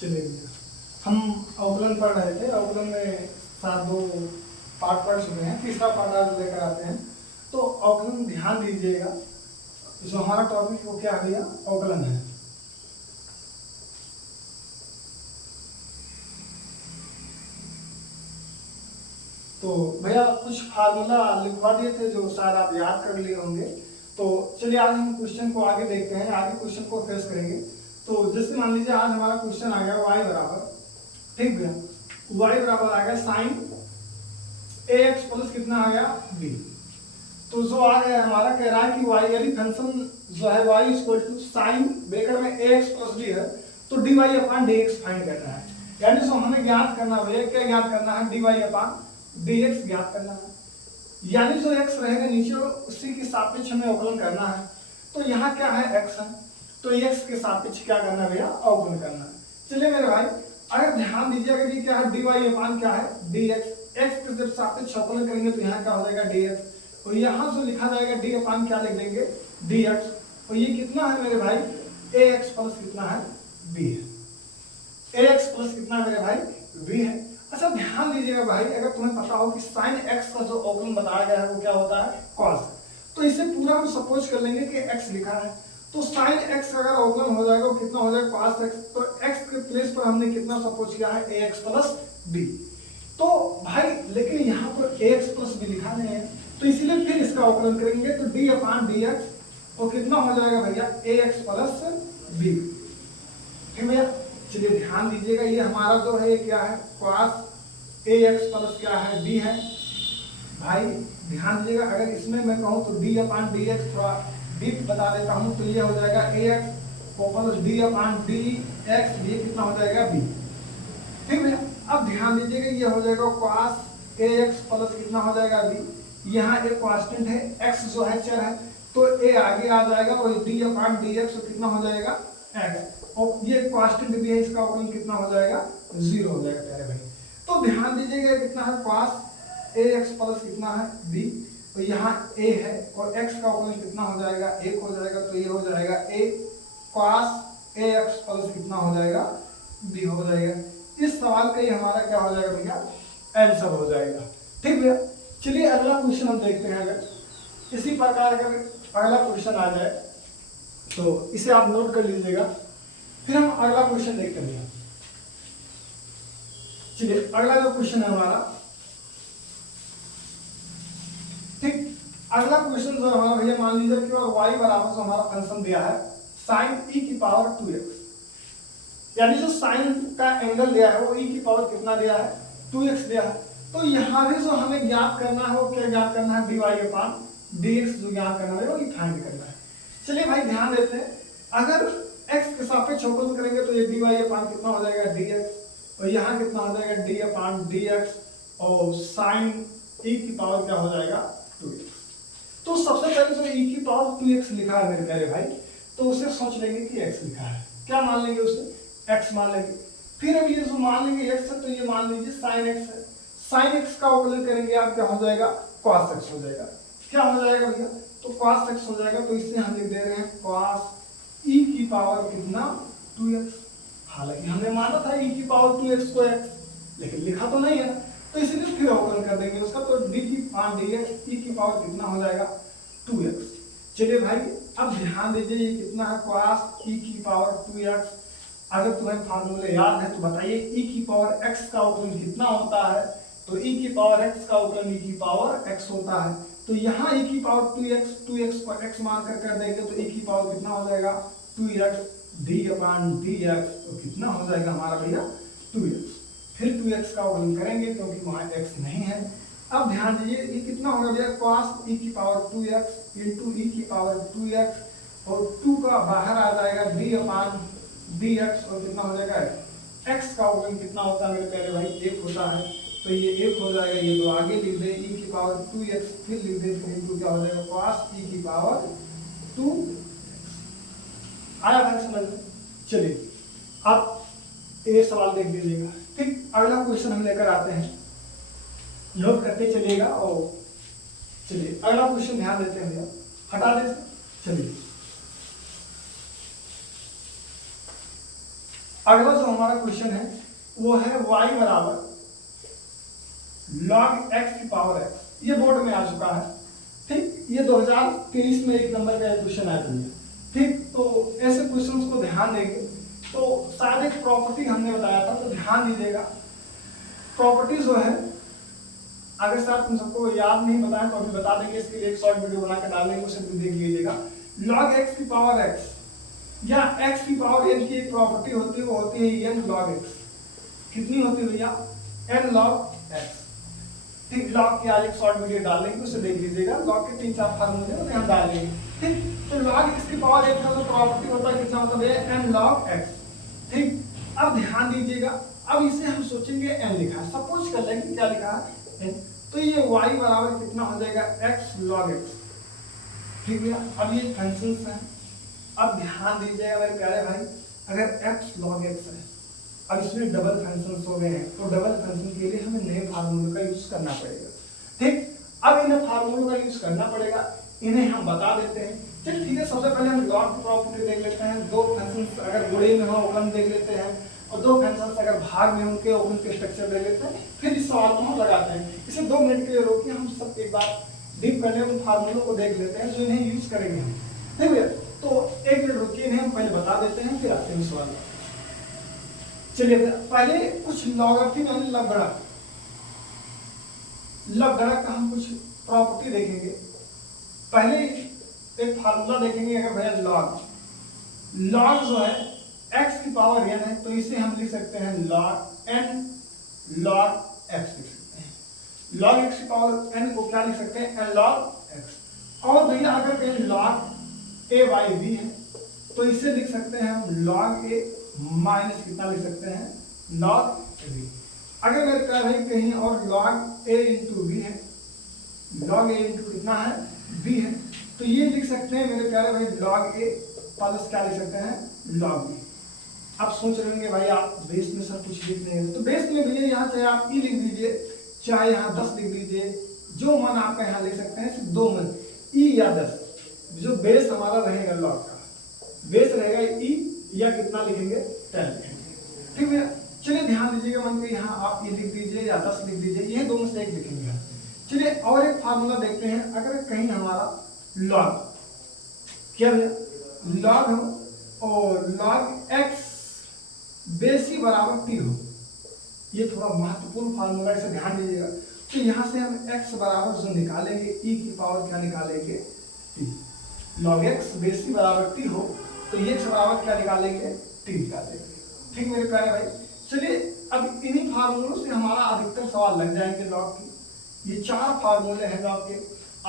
चलिए भैया, हम अवकलन पढ़ रहे थे। अवकलन में साथ दो पार्ट पढ़ चुके हैं, तीसरा पार्ट आज लेकर आते हैं। तो अवकलन ध्यान दीजिएगा, जो हमारा टॉपिक वो क्या है भैया, अवकलन है। तो भैया कुछ फार्मूला लिखवा दिए थे जो शायद आप याद कर लिए होंगे। तो चलिए आज हम क्वेश्चन को आगे देखते हैं, आगे क्वेश्चन को फेस करेंगे। तो जैसे मान लीजिए आज हमारा क्वेश्चन आ गया y बराबर, ठीक भैया, y बराबर आ गया साइन ax प्लस कितना आ गया b। तो जो आ गया हमारा कह रहा है कि y यानी फंक्शन जो है y equal to sine bracket में ax प्लस b है, तो dy अपॉन dx फाइंड करना है। यानी जो हमें ज्ञात करना है, क्या ज्ञात करना है, dy अपॉन dx ज्ञात करना है। यानी जो x रहेगा नीचे उसी के सापेक्ष में अवकलन करना है। तो यहाँ क्या है, x है, तो x के सापेक्ष क्या करना है भैया, अवकलन करना है। चलिए मेरे भाई, अगर ध्यान दीजिएगा कि क्या है, dy अपॉन क्या है dx, x के जब सापेक्ष अवकलन करेंगे तो यहाँ क्या हो जाएगा dx, और यहाँ जो लिखा जाएगा d अपॉन क्या लिख देंगे dx, और ये कितना है मेरे भाई, ax प्लस कितना है b है, ax प्लस कितना है मेरे भाई b है। अच्छा ध्यान दीजिएगा भाई, अगर तुम्हें पता हो कि साइन x का जो अवकलन बताया गया है वो क्या होता है, cos, तो इसे पूरा हम सपोज कर लेंगे कि x लिखा है, तो साइन x अगर अवकलन हो जाएगा वो कितना हो जाएगा cos x, तो x के प्लेस पर हमने कितना सपोज किया है, ax प्लस b। तो भाई लेकिन यहाँ पर ax प्लस b लिखा नहीं है, तो इसीलिए फिर इसका अवकलन करेंगे तो d अपॉन dx और कितना हो जाएगा भैया, ax प्लस b। ठीक भैया, चलिए ध्यान दीजिएगा, ये हमारा जो है क्या है, cos ax प्लस क्या है b है। भाई ध्यान दीजिएगा, अगर इसमें मैं कहूँ तो d अपॉन dx थोड़ा डीप बता देता हूँ, तो ये हो जाएगा ax plus d upon dx, ये कितना हो जाएगा b। ठीक है, अब ध्यान दीजिएगा ये हो जाएगा cos ax प्लस कितना हो जाएगा b। यहाँ एक कांस्टेंट है, x जो है चर है, तो a आगे आ जाएगा और d अपॉन dx तो कितना हो जाएगा x, और ये कांस्टेंट भी है, इसका अवकलन कितना हो जाएगा, 0 हो जाएगा प्यारे भाई। तो ध्यान दीजिएगा कितना है, cos ax प्लस कितना है b, तो यहाँ a है और x का अवकलन कितना हो जाएगा, 1 हो जाएगा, तो ये हो जाएगा a cos ax प्लस कितना हो जाएगा b हो जाएगा। इस सवाल का ही हमारा क्या हो जाएगा भैया, आंसर हो जाएगा। ठीक भैया, चलिए अगला क्वेश्चन हम देखते हैं। अगर इसी प्रकार अगर अगला क्वेश्चन आ जाए तो इसे आप नोट कर लीजिएगा, फिर हम अगला क्वेश्चन देखते हैं। चलिए अगला जो क्वेश्चन है हमारा, ठीक, अगला क्वेश्चन जो हमारा भैया मान लीजिए कि y बराबर जो हमारा फंक्शन दिया है sin e की पावर 2x, यानी जो साइन का एंगल दिया है वो e की पावर कितना दिया है, 2x दिया है। तो यहाँ भी जो हमें ज्ञात करना है वो क्या ज्ञात करना है, dy अपॉन dx जो ज्ञात करना है वो फाइंड करना है। चलिए भाई ध्यान देते हैं, अगर x के सापेक्ष अवकलन करेंगे तो ये dy अपॉन कितना हो जाएगा dx, और यहाँ कितना हो जाएगा d अपॉन dx, और साइन e की पावर क्या हो जाएगा 2x। तो सबसे पहले जो e की पावर 2x लिखा है मेरे प्यारे भाई, तो उसे सोच लेंगे कि x लिखा है, क्या मान लेंगे उसे, x मान लेंगे। फिर अब ये जो मान लेंगे x है, तो ये मान लीजिए sin x है, sin x का अवकलन करेंगे आप क्या हो जाएगा, cos x हो जाएगा। क्या हो जाएगा भैया, तो cos x हो जाएगा, तो इससे हम लिख दे रहे हैं cos e की पावर कितना 2x। हालांकि हमने माना था e की पावर 2x को x, लेकिन लिखा तो नहीं है, तो इसलिए फिर अवकलन कर देंगे उसका, तो d की पावर dx, e की पावर कितना हो जाएगा 2x। चलिए भाई अब ध्यान दीजिए, ये कितना है, cos e की पावर 2x। अगर तुम्हें फार्मूले याद है तो बताइए e की पावर x का अवकलन कितना होता है, तो e की पावर x का अवकलन e की पावर x होता है। तो यहाँ e की पावर 2x को x मान कर देंगे तो e की पावर कितना हो जाएगा 2x, d अपॉन dx, तो कितना हो जाएगा हमारा भैया 2x। फिर 2x का अवकलन करेंगे क्योंकि वहाँ x नहीं है। अब ध्यान दीजिए ये कितना होगा भैया, cos e की पावर 2x इंटू e की पावर 2x, और 2 का बाहर आ जाएगा d अपॉन dx, और कितना हो जाएगा x का अवकलन कितना होता है मेरे प्यारे भाई, 1 होता है, तो ये 1 हो जाएगा, ये तो आगे लिख दे e की पावर 2x, फिर लिख दे तो इंटू क्या हो जाएगा cos e की पावर 2। आया भाई समझ में। चलिए अब ये सवाल देख लीजिएगा। ठीक, अगला क्वेश्चन हम लेकर आते हैं, नोट करते चलिएगा। और चलिए अगला क्वेश्चन ध्यान देते हैं भैया, हटा देते। चलिए अगला जो हमारा क्वेश्चन है वो है y बराबर log x की पावर x, ये बोर्ड में आ चुका है। ठीक, ये 2023 में एक नंबर का क्वेश्चन आया था। ठीक, तो ऐसे क्वेश्चंस को ध्यान देंगे। तो शायद एक प्रॉपर्टी हमने बताया था, तो ध्यान दीजिएगा। प्रॉपर्टी जो है अगर सर तुम सबको याद नहीं बताया तो अभी बता देंगे, इसके लिए एक शॉर्ट वीडियो बना कर डालेंगे, उसे भी देख लीजिएगा। log x की पावर x या x की पावर n की एक प्रॉपर्टी होती है, वो होती है n log x। कितनी होती है भैया? n log x। ठीक, log की आज एक शॉर्ट वीडियो डालेंगे, उसे देख लीजिएगा। log के 3-4 फार्मूले होते हैं, हम डालेंगे। ठीक, तो log x की पावर n का जो प्रॉपर्टी होता है कितना होता है? n log x। ठीक, अब ध्यान दीजिएगा, अब इसे हम सोचेंगे n लिखा है, सपोज कर लेंगे क्या लिखा है n, तो ये y बराबर कितना हो जाएगा? x log x। ठीक है, अब ये फंक्शंस हैं। अब ध्यान दीजिएगा मेरे प्यारे भाई, अगर x log x है, अब इसमें डबल फंक्शंस हो गए हैं, तो डबल फंक्शन के लिए हमें नए फार्मूले का यूज करना पड़ेगा। ठीक, अब इन्हें फार्मूलों का यूज करना पड़ेगा, इन्हें हम बता देते हैं। चलिए ठीक है, सबसे पहले हम लॉग की प्रॉपर्टी देख लेते हैं। दो फंक्शंस अगर गुणे में हो ओपन देख लेते हैं, और दो फंक्शंस अगर भाग में उनके ओपन के स्ट्रक्चर देख लेते हैं, फिर इस सवाल को हम लगाते हैं। इसे 2 मिनट के लिए रोकिए, हम सब एक बार डीप करने उन फार्मूलों को देख लेते हैं जो इन्हें यूज करेंगे हम। ठीक है, तो 1 मिनट रुकिए, इन्हें हम पहले बता देते हैं, फिर आते हैं सवाल। चलिए पहले कुछ लॉगरिथम यानी लबगणक का हम कुछ प्रॉपर्टी देखेंगे। पहले एक फार्मूला देखेंगे, अगर भैया लॉग जो है x की पावर n है, तो इसे हम लिख सकते हैं log n log x लिख सकते हैं। log x की पावर n को क्या लिख सकते हैं? n log x। और भैया अगर कहीं log a by b है, तो इसे लिख सकते हैं हम log a माइनस कितना लिख सकते हैं? log b। अगर मेरे प्यारे भाई कहीं और log a इंटू b है, log a इंटू कितना है? b है, तो ये लिख सकते हैं मेरे प्यारे भाई log a प्लस क्या लिख सकते हैं? log b। आप सोच रहे होंगे भाई आप बेस में सब कुछ लिख देंगे, तो बेस में भैया यहाँ चाहे आप ई लिख दीजिए, चाहे यहाँ 10 लिख दीजिए, जो मन आपका यहाँ लिख सकते हैं, सिर्फ 2 मन, ई या 10। जो बेस हमारा रहेगा लॉग का, बेस रहेगा ई या कितना लिखेंगे? 10 लिखेंगे। ठीक है, चलिए ध्यान दीजिएगा, मन के यहाँ आप ई लिख दीजिए या 10 लिख दीजिए, ये दोनों से एक लिखेंगे। चलिए और एक फार्मूला देखते हैं। अगर कहीं हमारा लॉग क्या भैया? लॉग हो और लॉग एक्स बेसी बराबर टी हो, ये थोड़ा महत्वपूर्ण फार्मूला, इसे ध्यान दीजिएगा। तो यहाँ से हम x बराबर जो निकालेंगे, e की पावर क्या निकालेंगे? t। log x बेसी बराबर t हो, तो x बराबर क्या निकालेंगे? t निकालेंगे। ठीक मेरे प्यारे भाई, चलिए अब इन्हीं फार्मूलों से हमारा अधिकतर सवाल लग जाएंगे लॉग की। ये 4 फार्मूले हैं लॉग के,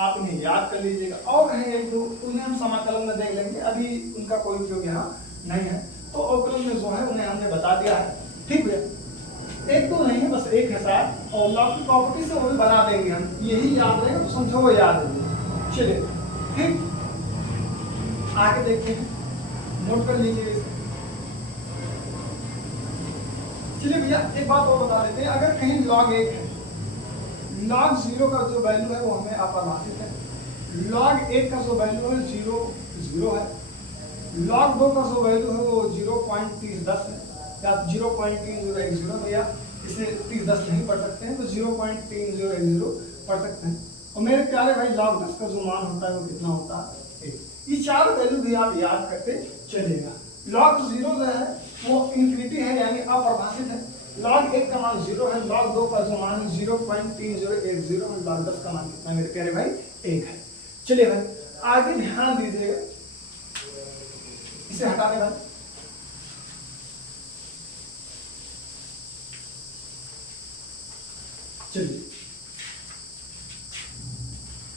आप इन्हें याद कर लीजिएगा। और हैं एक दो, उन्हें हम समाकलन में देख लेंगे, अभी उनका कोई उपयोग यहाँ नहीं है। तो अवकलन में जो है उन्हें हमने बता दिया है। ठीक है, एक तो नहीं है, बस एक है शायद, और लॉग की प्रॉपर्टी से वो भी बना देंगे हम, यही याद रहेगा तो समझो वो याद है। चलिए ठीक, आगे देखते हैं, नोट कर लीजिए इसे। चलिए भैया एक बात और बता देते हैं, अगर कहीं log 1 है, log 0 का जो वैल्यू है वो हमें अपरिभाषित है, log 1 का जो वैल्यू है 0 है, log 2 का जो वैल्यू है वो 0.3010 है या 0.3010 भैया, इसे 3010 नहीं पढ़ सकते हैं, तो 0.3010 पढ़ सकते हैं। और मेरे प्यारे भाई log 10 का जो मान होता है वो कितना होता है? 1। ये 4 वैल्यू भी आप याद करते चलिएगा। log 0 जो है वो इन्फिनिटी है यानी अपरिभाषित है, log 1 का मान 0 है, log 2 का जो मान है 0.3010 और log 10 का मान कितना मेरे प्यारे भाई? 1 है। चलिए भाई आगे ध्यान दीजिएगा, इसे हटाने बाद चलिए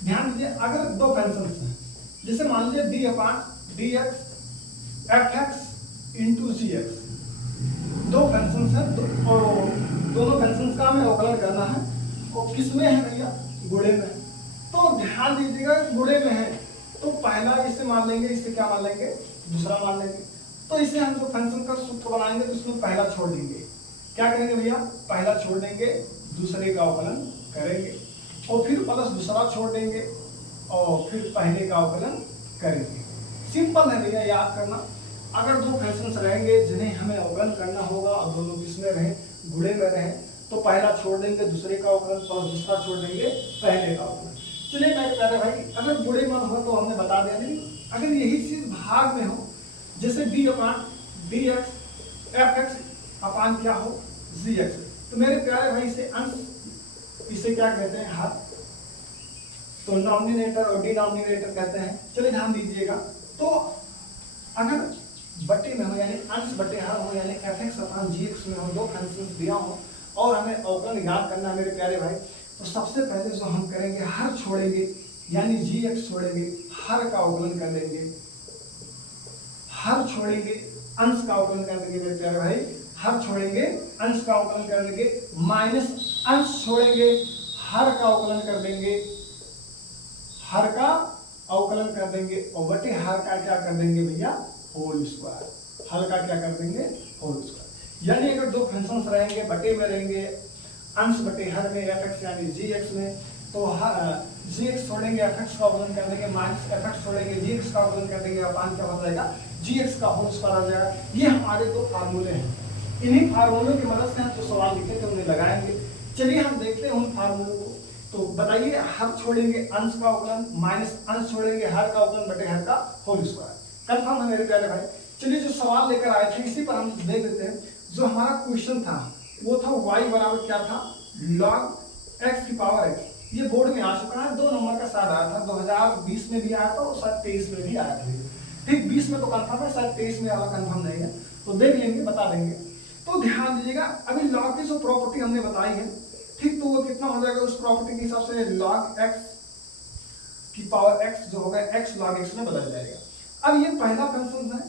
ध्यान दीजिए, अगर 2 फंक्शंस हैं, जैसे मान लीजिए d/dx fx into gx, 2 functions हैं, और दोनों फंक्शंस का हमें अवकलन करना है, और किसमें है भैया? गुणे में। तो ध्यान दीजिएगा गुणे में है, तो पहला इसे मान लेंगे, इसे क्या मान लेंगे? दूसरा मान लेंगे। तो इसे हम जो फंक्शन का सूत्र बनाएंगे तो इसमें पहला छोड़ देंगे, क्या करेंगे भैया? पहला छोड़ देंगे, दूसरे का अवकलन करेंगे, और फिर प्लस दूसरा छोड़ देंगे, और फिर पहले का अवकलन करेंगे। सिंपल है भैया, याद करना। अगर दो फंक्शंस रहेंगे जिन्हें हमें अवकलन करना होगा और दोनों किसमें रहे, गुणे में रहे, तो पहला छोड़ देंगे दूसरे का अवकलन और दूसरा छोड़ देंगे पहले का अवकलन। चलिए मैं कह रहा भाई अगर गुणे में हो तो हमने बता दिया, नहीं अगर यही चीज भाग में हो, जैसे डी अपान डी एक्स एफ एक्स अपान क्या हो जी एक्स, तो मेरे प्यारे भाई से अंश, इसे क्या कहते हैं हर, तो नॉमिनेटर और डिनोमिनेटर कहते हैं। चलिए ध्यान दीजिएगा, तो अगर बटे में हो यानी अंश बटे हर हो यानी एफ एक्स अपान जी एक्स में हो, दो फंक्शंस दिया हो और हमें अवकलन याद करना है मेरे प्यारे भाई, तो सबसे पहले जो हम करेंगे हर छोड़ेंगे यानी जी एक्स छोड़ेंगे, हर का अवकलन कर देंगे, हर छोड़ेंगे अंश का अवकलन कर देंगे मेरे प्यारे भाई, हर छोड़ेंगे अंश का अवकलन कर देंगे, माइनस अंश छोड़ेंगे हर का अवकलन कर देंगे, हर का अवकलन कर देंगे और बटे हर का क्या कर देंगे भैया होल स्क्वायर, हर का क्या कर देंगे होल स्क्वायर। यानी अगर दो फंक्शंस रहेंगे बटे में रहेंगे अंश बटे हर में एफ एक्स यानी जी एक्स में, तो जी एक्स छोड़ेंगे एफ एक्स का अवकलन कर देंगे, माइनस एफ एक्स छोड़ेंगे जी एक्स का अवकलन कर देंगे, अपान क्या हो जाएगा जी एक्स का होल स्क्वायर आ जाएगा। ये हमारे दो फार्मूले हैं, इन्हीं फार्मूलों की मदद से हम जो सवाल लिखे थे उन्हें लगाएंगे। चलिए हम देखते हैं उन फार्मूलों को। तो बताइए हर छोड़ेंगे अंश का अवकलन माइनस अंश छोड़ेंगे हर का अवकलन बटे हर का होल स्क्वायर, कंफर्म है मेरे प्यारे भाई। चलिए जो सवाल लेकर आए थे इसी पर हम देख लेते हैं। जो हमारा क्वेश्चन था वो था y बराबर क्या था log x की पावर x, ये बोर्ड में आ चुका है, 2 नंबर का शायद आया था, 2020 में भी आया था और शायद 23 में भी आया था। ठीक 20 में तो कंफर्म है, शायद 23 में वाला कंफर्म नहीं है, तो देख लेंगे बता देंगे। तो ध्यान दीजिएगा अभी लॉग की जो प्रॉपर्टी हमने बताई है, ठीक, तो वो कितना हो जाएगा उस प्रॉपर्टी के हिसाब से log x की पावर x जो होगा x log x में बदल जाएगा। अब ये पहला फंक्शन है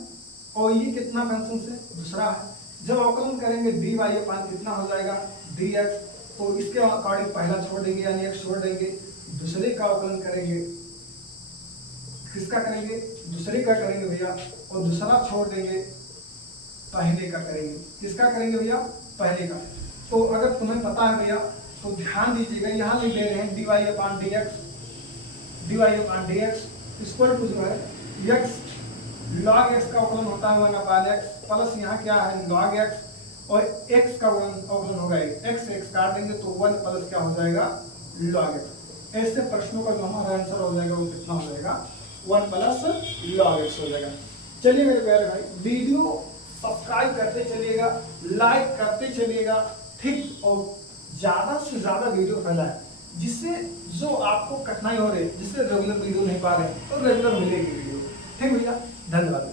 और ये कितना फंक्शन है दूसरा है, जब अवकलन करेंगे dy अपान कितना हो जाएगा dx, तो इसके अकॉर्डिंग पहला छोड़ देंगे यानी x छोड़ देंगे, दूसरे का अवकलन करेंगे, किसका करेंगे दूसरे का करेंगे भैया, और दूसरा छोड़ देंगे पहले का करेंगे, किसका करेंगे भैया पहले का। तो अगर तुम्हें पता है भैया तो ध्यान दीजिएगा, यहाँ लिख दे रहे हैं dy upon dx equal to जो है x log x का अवकलन होता है 1 अपान x प्लस यहाँ क्या है log x और x का अवकलन होगा x काट देंगे तो 1 प्लस क्या हो जाएगा log x। ऐसे प्रश्नों का जो हमारा आंसर हो जाएगा वो कितना हो जाएगा 1 प्लस log x हो जाएगा। चलिए मेरे प्यारे भाई वीडियो सब्सक्राइब करते चलिएगा, लाइक करते चलिएगा, ठीक, और ज्यादा से ज्यादा वीडियो फैलाएं, जिससे जो आपको कठिनाई हो रही है, जिससे रेगुलर वीडियो नहीं पा रहे तो रेगुलर मिलेगी वीडियो। ठीक भैया, धन्यवाद।